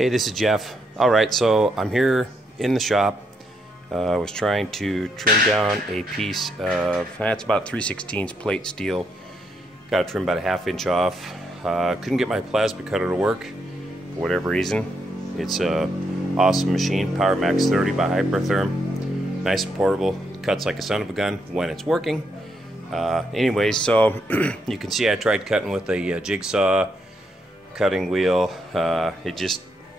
Hey, this is Jeff. Alright, so I'm here in the shop. I was trying to trim down a piece of, that's about 3/16 plate steel. Got it trimmed about a ½ inch off. Couldn't get my plasma cutter to work for whatever reason. It's an awesome machine, Powermax 30 by Hypertherm. Nice and portable, cuts like a son of a gun when it's working. Anyways, so you can see I tried cutting with a jigsaw cutting wheel.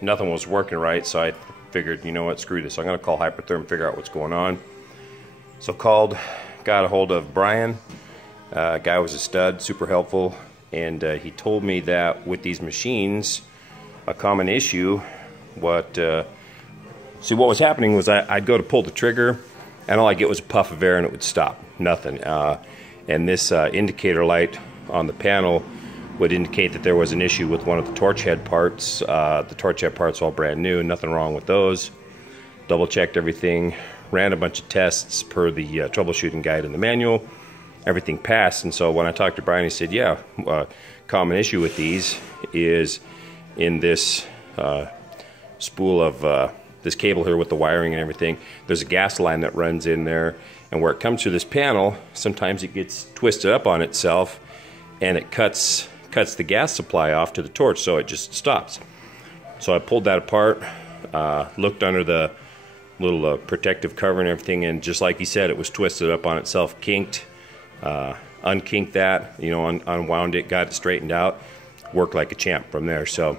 Nothing was working right, so I figured, you know what, screw this. I'm going to call Hypertherm, figure out what's going on. So got a hold of Brian. Guy was a stud, super helpful, and he told me that with these machines, a common issue, what was happening was I'd go to pull the trigger, and all I get was a puff of air and it would stop, nothing. And this indicator light on the panel would indicate that there was an issue with one of the torch head parts. The torch head parts all brand new, nothing wrong with those. Double checked everything, ran a bunch of tests per the troubleshooting guide in the manual. Everything passed, and so when I talked to Brian, he said, yeah, common issue with these is in this spool of this cable here with the wiring and everything, there's a gas line that runs in there, and where it comes through this panel, sometimes it gets twisted up on itself and it cuts the gas supply off to the torch, so it just stops. So I pulled that apart, looked under the little protective cover and everything, and just like he said, it was twisted up on itself, kinked. Unkinked that, unwound it, got it straightened out, worked like a champ from there. So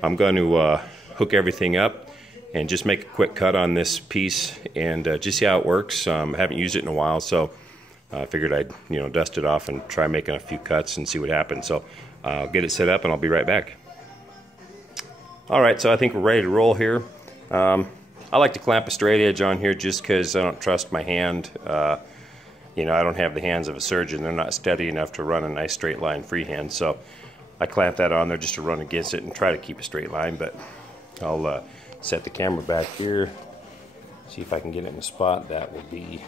I'm going to hook everything up and just make a quick cut on this piece and just see how it works. I haven't used it in a while, so I figured I'd dust it off and try making a few cuts and see what happens. So I'll get it set up and I'll be right back. Alright, so I think we're ready to roll here. I like to clamp a straight edge on here just because I don't trust my hand. I don't have the hands of a surgeon. They're not steady enough to run a nice straight line freehand. So I clamp that on there just to run against it and try to keep a straight line. But I'll set the camera back here, see if I can get it in a spot. That will be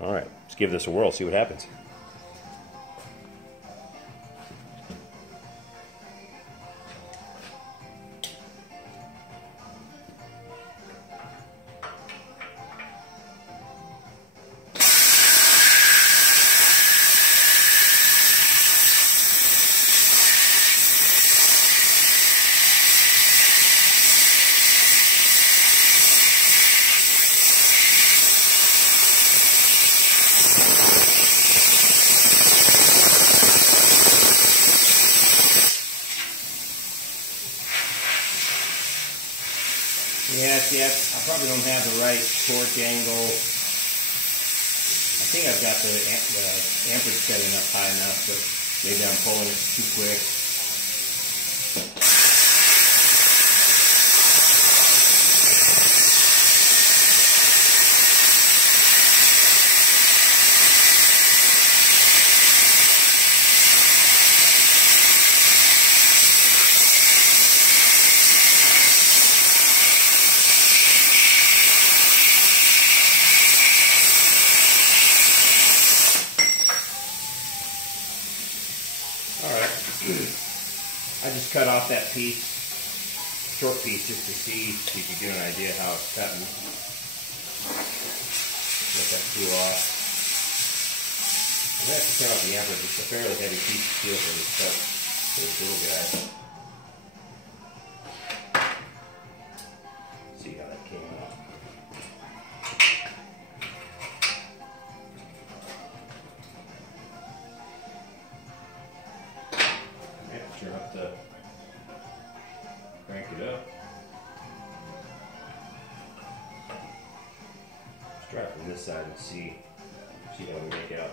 all right. Let's give this a whirl, see what happens. Yeah, I probably don't have the right torque angle. I think I've got the amperage setting up high enough, but maybe I'm pulling it too quick. I just cut off that piece, short piece, just to see if you could get an idea how it's cutting. Let that screw off. I'm going to have to turn off the amperage. It's a fairly heavy piece of steel for this cut, for this little guy. See how that came out. Turn up the, crank it up. Let's try it from this side and see how we make out.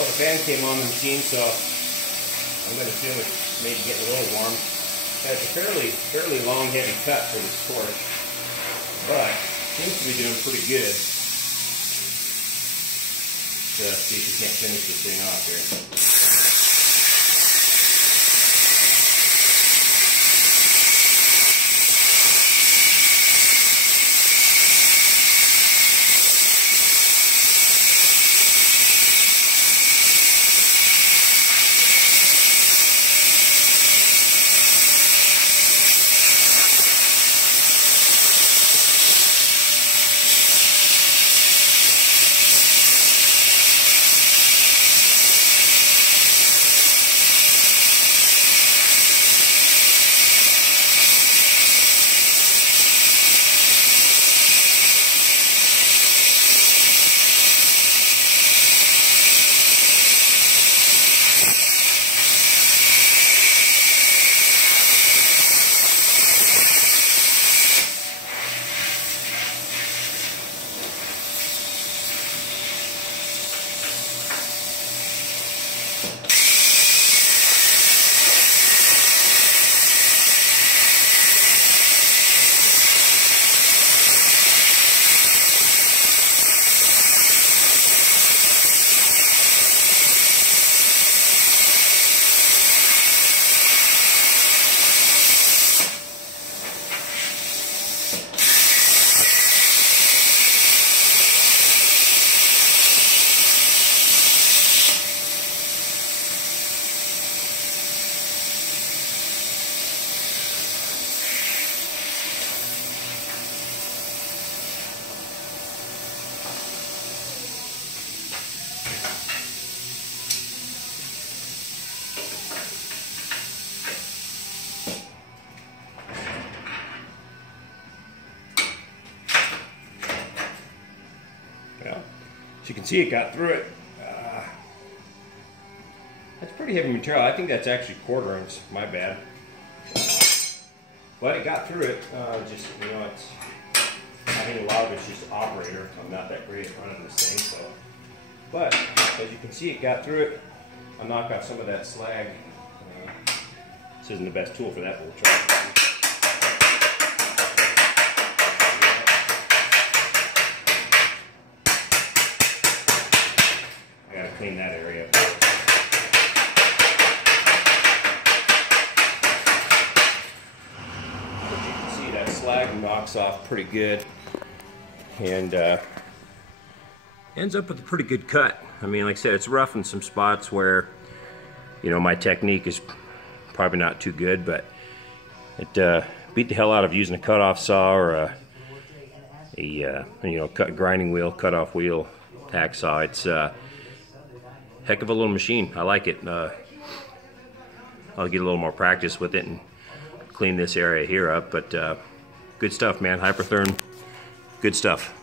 Well, the fan came on the machine, so I'm going to assume it's maybe getting a little warm. It's a fairly long, heavy cut for this torch, but seems to be doing pretty good. Let's see if we can't finish this thing off here. Well, as you can see, it got through it. That's pretty heavy material. I think that's actually 1/4 inch. My bad. But it got through it. Just, you know, it's, I think a lot of it's just operator. I'm not that great at running this thing, so. But as you can see, it got through it. I'll knock off some of that slag. This isn't the best tool for that, but we'll try. Clean that area up. As you can see, that slag knocks off pretty good and ends up with a pretty good cut. I mean, like I said, it's rough in some spots where, you know, my technique is probably not too good, but it beat the hell out of using a cutoff saw or a you know, grinding wheel, cutoff wheel, hacksaw. It's heck of a little machine. I like it. I'll get a little more practice with it and clean this area here up, but good stuff, man. Hypertherm, good stuff.